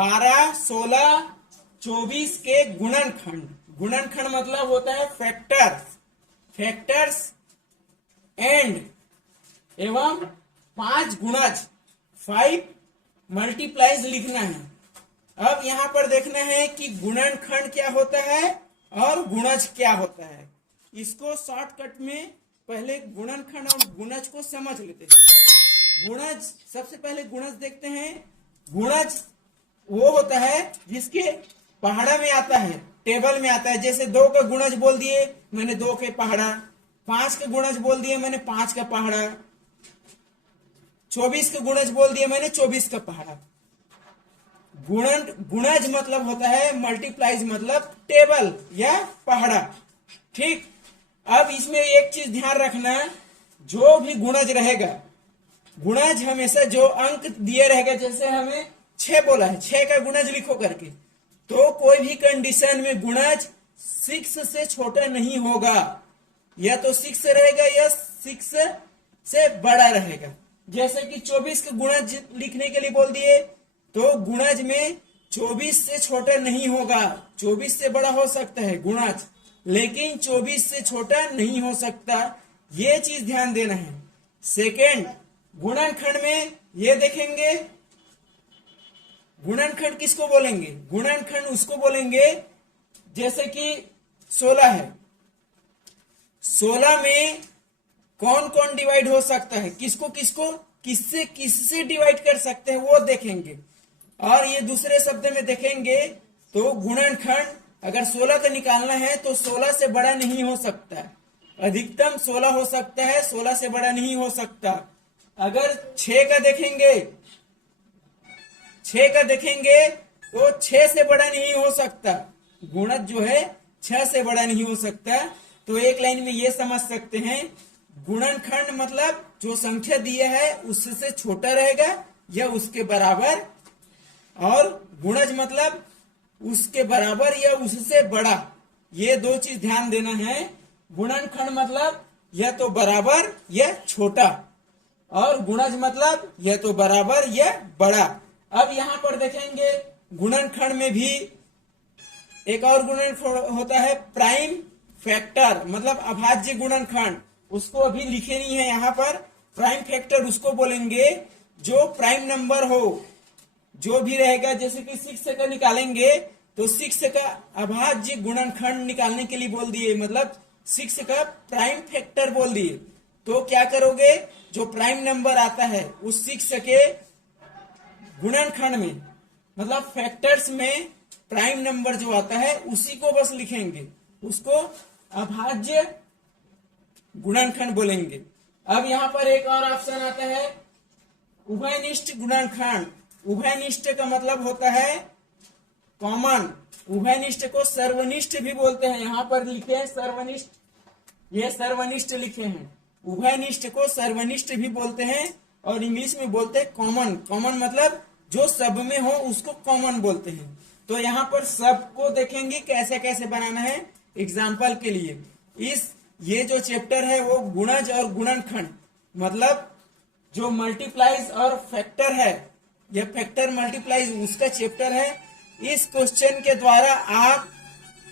12, 16, 24 के गुणनखंड। गुणनखंड मतलब होता है फैक्टर्स एंड एवं 5 गुणज 5 मल्टीप्लाइज लिखना है। अब यहाँ पर देखना है कि गुणनखंड क्या होता है और गुणज क्या होता है। इसको शॉर्टकट में पहले गुणनखंड और गुणज को समझ लेते हैं। गुणज, सबसे पहले गुणज देखते हैं। गुणज वो होता है जिसके पहाड़ा में आता है, टेबल में आता है। जैसे 2 का गुणज बोल दिए मैंने 2 के पहाड़ा, 5 का गुणज बोल दिए मैंने 5 का पहाड़ा, 24 का गुणज बोल दिए मैंने 24 का पहाड़ा। गुणज मतलब होता है मल्टीप्लाइज मतलब टेबल या पहाड़ा। ठीक, अब इसमें एक चीज ध्यान रखना, जो भी गुणज रहेगा, गुणज हमेशा जो अंक दिए रहेगा, जैसे हमें 6 बोला है, 6 का गुणज लिखो करके, तो कोई भी कंडीशन में गुणज 6 से छोटा नहीं होगा। या तो 6 रहेगा या 6 से बड़ा रहेगा। जैसे कि 24 का गुणज लिखने के लिए बोल दिए, तो गुणज में 24 से छोटा नहीं होगा। 24 से बड़ा हो सकता है गुणज, लेकिन 24 से छोटा नहीं हो सकता। ये चीज ध्यान देना है। सेकेंड, गुणनखंड में ये देखेंगे, गुणनखंड किसको बोलेंगे? गुणनखंड उसको बोलेंगे जैसे कि 16 है, 16 में कौन कौन डिवाइड हो सकता है, किसको किसको किससे किससे डिवाइड कर सकते हैं वो देखेंगे। और ये दूसरे शब्द में देखेंगे तो गुणनखंड अगर 16 का निकालना है तो 16 से बड़ा नहीं हो सकता, अधिकतम 16 हो सकता है, 16 से बड़ा नहीं हो सकता। अगर 6 का देखेंगे, 6 का देखेंगे तो 6 से बड़ा नहीं हो सकता। गुणज जो है 6 से बड़ा नहीं हो सकता। तो एक लाइन में ये समझ सकते हैं, गुणनखंड मतलब जो संख्या दिया है उससे छोटा रहेगा या उसके बराबर, और गुणज मतलब उसके बराबर या उससे बड़ा। ये 2 चीज ध्यान देना है। गुणनखंड मतलब या तो बराबर या छोटा, और गुणज मतलब या तो बराबर या बड़ा। अब यहाँ पर देखेंगे गुणनखंड में भी एक और गुणनखंड होता है प्राइम फैक्टर, मतलब अभाज्य गुणनखंड। उसको अभी लिखे नहीं है यहाँ पर। प्राइम फैक्टर उसको बोलेंगे जो प्राइम नंबर हो, जो भी रहेगा। जैसे कि 6 का निकालेंगे तो 6 का अभाज्य गुणनखंड निकालने के लिए बोल दिए, मतलब 6 का प्राइम फैक्टर बोल दिए। तो क्या करोगे, जो प्राइम नंबर आता है उस 6 के गुणनखंड में, मतलब फैक्टर्स में प्राइम नंबर जो आता है उसी को बस लिखेंगे, उसको अभाज्य गुणनखंड बोलेंगे। अब यहाँ पर एक और ऑप्शन आता है उभयनिष्ठ गुणनखंड। उभयनिष्ठ का मतलब होता है कॉमन। उभयनिष्ठ को सर्वनिष्ठ भी बोलते हैं। यहाँ पर लिखे हैं सर्वनिष्ठ, ये सर्वनिष्ठ लिखे हैं। उभयनिष्ठ को सर्वनिष्ठ भी बोलते हैं और इंग्लिश में बोलते हैं कॉमन। कॉमन मतलब जो सब में हो उसको कॉमन बोलते हैं। तो यहाँ पर सब को देखेंगे कैसे कैसे बनाना है। एग्जाम्पल के लिए ये जो चैप्टर है वो गुणज और गुणनखंड, मतलब जो मल्टीप्लाइज और फैक्टर है, ये फैक्टर मल्टीप्लाइज उसका चैप्टर है। इस क्वेश्चन के द्वारा आप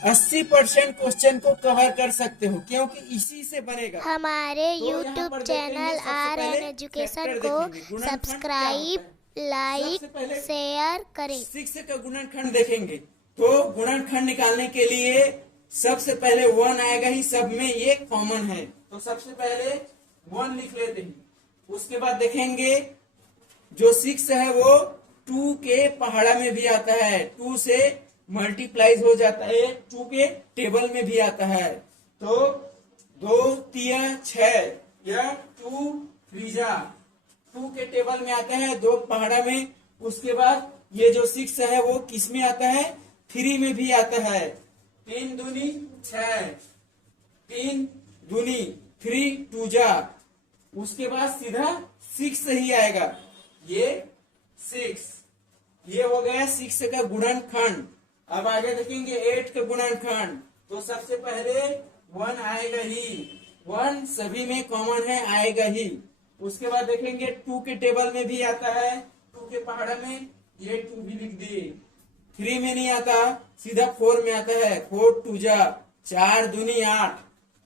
80% क्वेश्चन को कवर कर सकते हो, क्योंकि इसी से बनेगा। हमारे तो YouTube चैनल RN एजुकेशन को सब्सक्राइब, लाइक, शेयर करें। 6 का गुणनखंड देखेंगे तो गुणनखंड निकालने के लिए सबसे पहले 1 आएगा ही, सब में ये कॉमन है। तो सबसे पहले 1 लिख लेते हैं। उसके बाद देखेंगे जो 6 है वो 2 के पहाड़ा में भी आता है, 2 से मल्टीप्लाइज हो जाता है, 2 के टेबल में भी आता है। तो 2 3 6 या 2 3 2 के टेबल में आता है, 2 पहाड़ा में। उसके बाद ये जो 6 है वो किस में आता है, 3 में भी आता है। 3 दूनी 6, 3 दूनी 3 2 जा। उसके बाद सीधा 6 ही आएगा, ये 6। ये हो गया 6 का गुणनखंड। अब आगे देखेंगे 8 का गुणनखंड। तो सबसे पहले 1 आएगा ही, 1 सभी में कॉमन है, आएगा ही। उसके बाद देखेंगे 2 के टेबल में भी आता है, 2 के पहाड़ा में। ये 2 भी लिख दिए। 3 में नहीं आता, सीधा 4 में आता है। 4 2 जा 4 दूनी 8,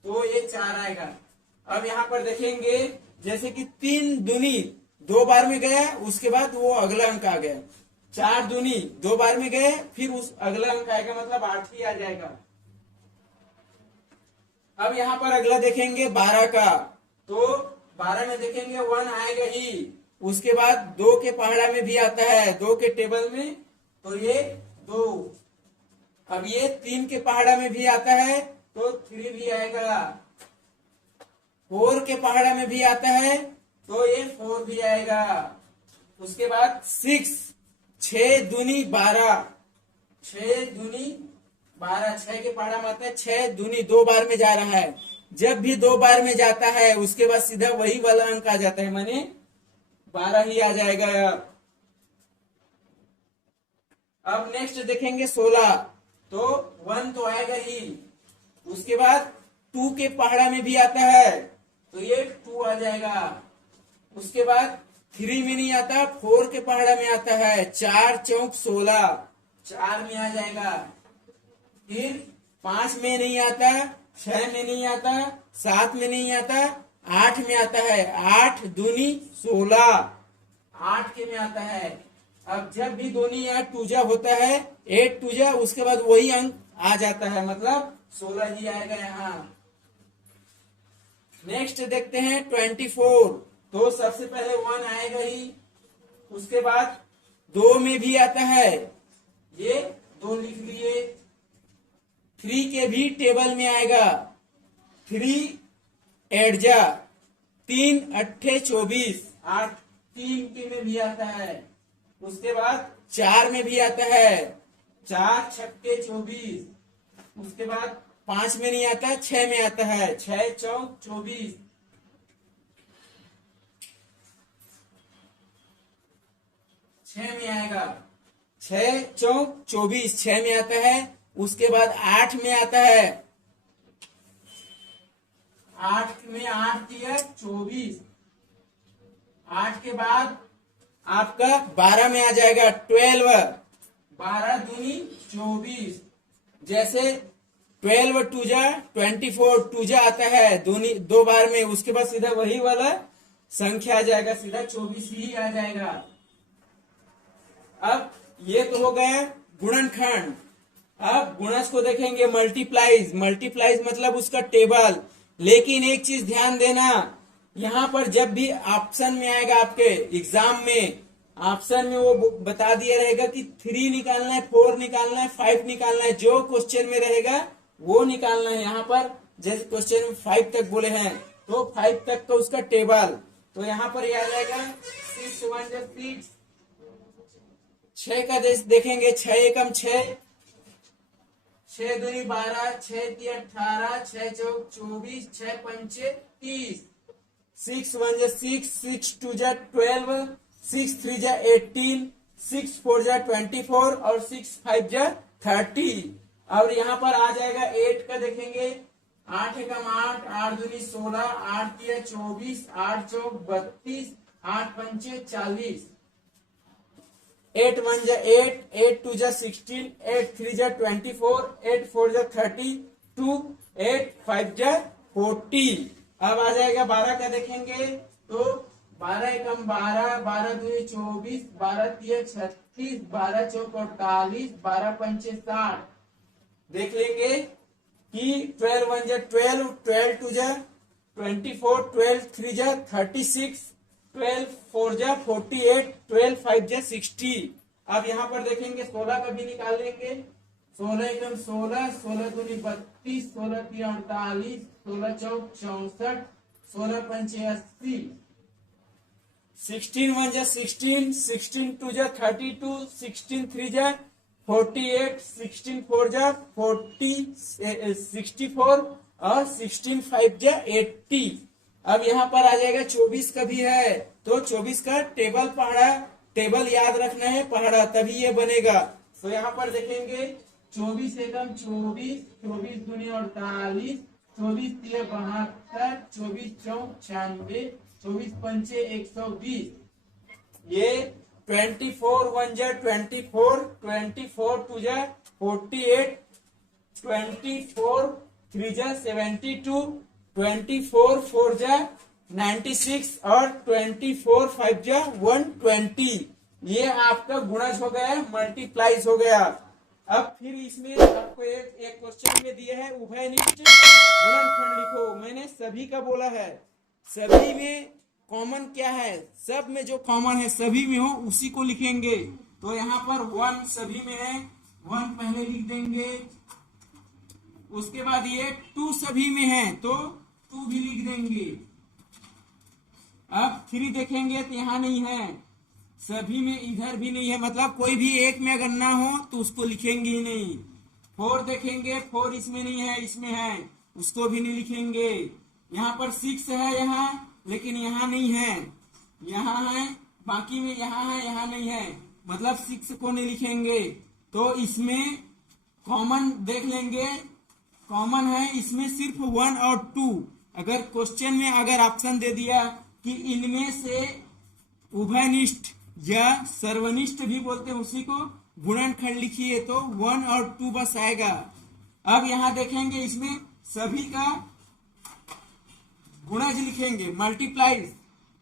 तो ये 4 आएगा। अब यहाँ पर देखेंगे जैसे कि 3 दूनी 2 बार में गया, उसके बाद वो अगला अंक आ गया। 4 दूनी 2 बार में गए, फिर उस अगला अंक आएगा, मतलब 8 ही आ जाएगा। अब यहाँ पर अगला देखेंगे 12 का, तो 12 में देखेंगे 1 आएगा ही। उसके बाद 2 के पहाड़ा में भी आता है, 2 के टेबल में, तो ये 2। अब ये 3 के पहाड़ा में भी आता है, तो 3 भी आएगा। 4 के पहाड़ा में भी आता है, तो ये 4 भी आएगा। उसके बाद 6, 6 दूनी 12, 6 दूनी 12, 6 के पहाड़ा में आता है। 6 दूनी 2 बार में जा रहा है, जब भी 2 बार में जाता है उसके बाद सीधा वही वाला अंक आ जाता है, माने 12 ही आ जाएगा। अब नेक्स्ट देखेंगे 16, तो 1 तो आएगा ही। उसके बाद 2 के पहाड़ा में भी आता है, तो ये 2 आ जाएगा। उसके बाद 3 में नहीं आता, 4 के पहाड़ा में आता है। 4 चौक 16, 4 में आ जाएगा। फिर 5 में नहीं आता, 6 में नहीं आता, 7 में नहीं आता, 8 में आता है। 8 दूनी 16, 8 के में आता है। अब जब भी दूनी 8 टूजा होता है, 8 टूजा, उसके बाद वही अंक आ जाता है, मतलब 16 ही आएगा यहाँ। नेक्स्ट देखते हैं 24, तो सबसे पहले 1 आएगा ही। उसके बाद 2 में भी आता है, ये 2 लिख लिए। 3 के भी टेबल में आएगा। 3 8 जा 3 अट्ठे 24, 8 3 के में भी आता है। उसके बाद 4 में भी आता है, 4 छक्के 24। उसके बाद 5 में नहीं आता, 6 में आता है। 6 चौक 24, 6 में आएगा। 6 चौक 24, 6 में आता है। उसके बाद 8 में आता है। 8 में 8 दिया 24। 8 के बाद आपका 12 में आ जाएगा 12, 12 दूनी 24। जैसे 12 टूजा 24, टूजा आता है दूनी 2 बार में, उसके बाद सीधा वही वाला संख्या आ जाएगा, सीधा 24 ही आ जाएगा। अब ये तो हो गया गुणनखंड। अब गुणज को देखेंगे मल्टीप्लाइज। मल्टीप्लाइज मतलब उसका टेबल। लेकिन एक चीज ध्यान देना, यहाँ पर जब भी ऑप्शन में आएगा आपके एग्जाम में, ऑप्शन में वो बता दिया रहेगा कि 3 निकालना है, 4 निकालना है, 5 निकालना है। जो क्वेश्चन में रहेगा वो निकालना है। यहाँ पर जैसे क्वेश्चन में 5 तक बोले हैं, तो 5 तक का उसका टेबल, तो यहाँ पर यह आ जाएगा 6 1 6। 6 का देखेंगे, 6 एकम 6, 6 दूनी 12, 6 3 18, 6 चौक 24, 6 पंचे 30। 6 1 6, 6 2 12, 6 3 18, 6 4 24 और 6 5 30। और यहाँ पर आ जाएगा 8 का देखेंगे, 8 एकम 8, 8 दूनी 16, 8 3 24, 8 चौक 32, 8 पंचे 40। 8 1 8, 8 2 16, 8 3 24, 8 4 32, 8 5 40। अब आ जाएगा 12 का देखेंगे, तो 12 एकम 12, 12 दूनी 24, 12 3 36, 12 चौक 48, 12 पंचे 60। देख लेंगे कि 12 1 12, 12 2 24, 12 3 36, 12 4 48, 12 5 60। अब यहाँ पर देखेंगे 16 का भी निकाल लेंगे। 16 एकम 16, 16 दूनी 32, 16 3 48, 16 चौक 64, 16 पंचे 80। 16 1 16, 16 2 32, 16 3 48, 16 4 40, 64 और 16 5 80। अब यहाँ पर आ जाएगा 24 का भी है, तो 24 का टेबल पहाड़ा, टेबल याद रखना है पहाड़ा, तभी ये बनेगा। तो यहाँ पर देखेंगे 24 एकम 24, 24 दूनी 48, 24 3 72, 24 चौक 96, 24 पंचे 120। ये 24 1 जा 24, 24 2 जा 48, 24 3 जा 72, 24 4 जा 96 और 24 5 जा 120। ये आपका गुणज हो गया, मल्टीप्लाइज हो गया। अब फिर इसमें आपको एक क्वेश्चन में दिया है उभयनिष्ठ गुणनखंड लिखो। मैंने सभी का बोला है, सभी में कॉमन क्या है, सब में जो कॉमन है सभी में हो उसी को लिखेंगे। तो यहाँ पर 1 सभी में है, 1 पहले लिख देंगे। उसके बाद ये 2 सभी में है तो 2 भी लिख देंगे। अब 3 देखेंगे तो यहाँ नहीं है, सभी में इधर भी नहीं है, मतलब कोई भी एक में अगर ना हो तो उसको लिखेंगे ही नहीं। 4 देखेंगे, 4 इसमें नहीं है, इसमें है, उसको भी नहीं लिखेंगे। यहाँ पर 6 है यहाँ, लेकिन यहाँ नहीं है, यहाँ है, बाकी में यहाँ है, यहाँ नहीं है, मतलब 6 को नहीं लिखेंगे। तो इसमें कॉमन देख लेंगे, कॉमन है इसमें सिर्फ 1 और 2। अगर क्वेश्चन में अगर ऑप्शन दे दिया कि इनमें से उभयनिष्ठ या सर्वनिष्ठ भी बोलते हैं उसी को, गुणनखंड लिखिए तो 1 और 2 बस आएगा। अब यहाँ देखेंगे इसमें सभी का गुणज लिखेंगे, मल्टीप्लाइज।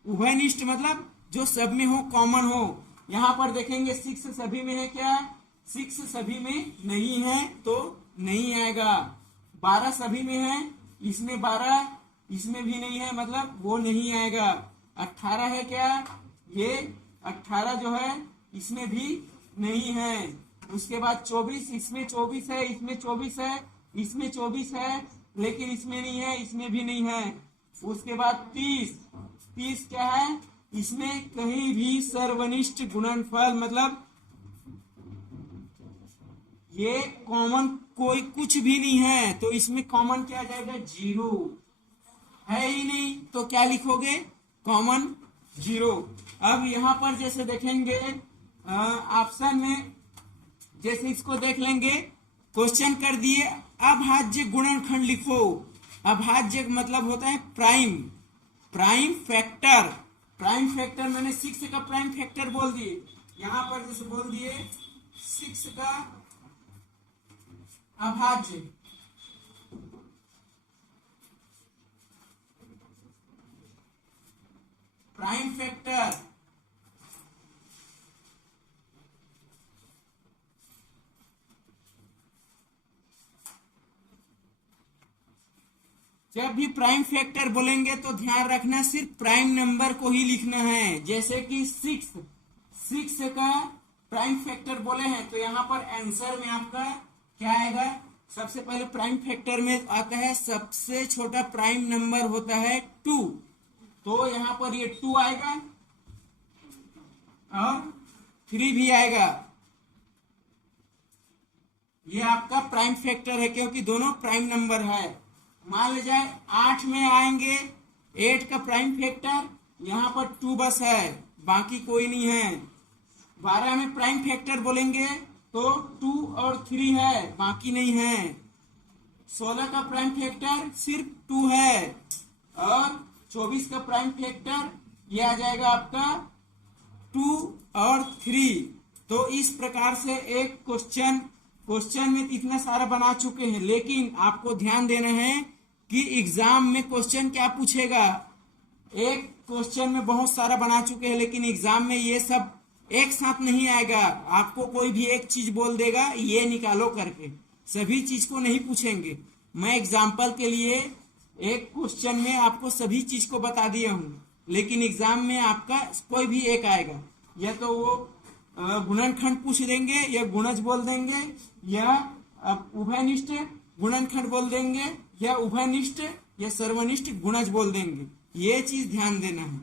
उभयनिष्ठ मतलब जो सब में हो, कॉमन हो। यहाँ पर देखेंगे 6 सभी में है क्या, 6 सभी में नहीं है तो नहीं आएगा। 12 सभी में है, इसमें 12 इसमें भी नहीं है, मतलब वो नहीं आएगा। 18 है क्या, ये 18 जो है इसमें भी नहीं है। उसके बाद 24, इसमें 24 है, इसमें 24 है, इसमें 24 है, लेकिन इसमें नहीं है, इसमें भी नहीं है। उसके बाद 30 क्या है, इसमें कहीं भी सर्वनिष्ठ गुणनफल मतलब ये कॉमन कोई कुछ भी नहीं है, तो इसमें कॉमन क्या आ जाएगा, 0 है ही नहीं, तो क्या लिखोगे, कॉमन 0। अब यहाँ पर जैसे देखेंगे ऑप्शन में, जैसे इसको देख लेंगे, क्वेश्चन कर दिए अभाज्य गुणनखंड लिखो। अभाज्य मतलब होता है प्राइम फैक्टर। प्राइम फैक्टर मैंने 6 का प्राइम फैक्टर बोल दिए, यहाँ पर जैसे बोल दिए 6 का अभाज्य। प्राइम फैक्टर जब भी प्राइम फैक्टर बोलेंगे तो ध्यान रखना सिर्फ प्राइम नंबर को ही लिखना है। जैसे कि 6 का प्राइम फैक्टर बोले हैं तो यहाँ पर आंसर में आपका क्या आएगा, सबसे पहले प्राइम फैक्टर में आता है सबसे छोटा प्राइम नंबर होता है 2, तो यहाँ पर ये 2 आएगा और 3 भी आएगा। ये आपका प्राइम फैक्टर है क्योंकि दोनों प्राइम नंबर है। मान ले जाए 8 में आएंगे, 8 का प्राइम फैक्टर यहाँ पर 2 बस है, बाकी कोई नहीं है। 12 में प्राइम फैक्टर बोलेंगे तो 2 और 3 है, बाकी नहीं है। 16 का प्राइम फैक्टर सिर्फ 2 है और 24 का प्राइम फैक्टर ये आ जाएगा आपका 2 और 3। तो इस प्रकार से एक क्वेश्चन में इतना सारा बना चुके हैं, लेकिन आपको ध्यान देना है कि एग्जाम में क्वेश्चन क्या पूछेगा। एक क्वेश्चन में बहुत सारा बना चुके हैं, लेकिन एग्जाम में ये सब एक साथ नहीं आएगा। आपको कोई भी एक चीज बोल देगा ये निकालो करके, सभी चीज को नहीं पूछेंगे। मैं एग्जाम्पल के लिए एक क्वेश्चन में आपको सभी चीज को बता दिया हूँ, लेकिन एग्जाम में आपका कोई भी एक आएगा, या तो वो गुणनखंड पूछ देंगे या गुणज बोल देंगे, या उभयनिष्ठ गुणनखंड बोल देंगे, या उभयनिष्ठ या सर्वनिष्ठ गुणज बोल देंगे। ये चीज ध्यान देना है।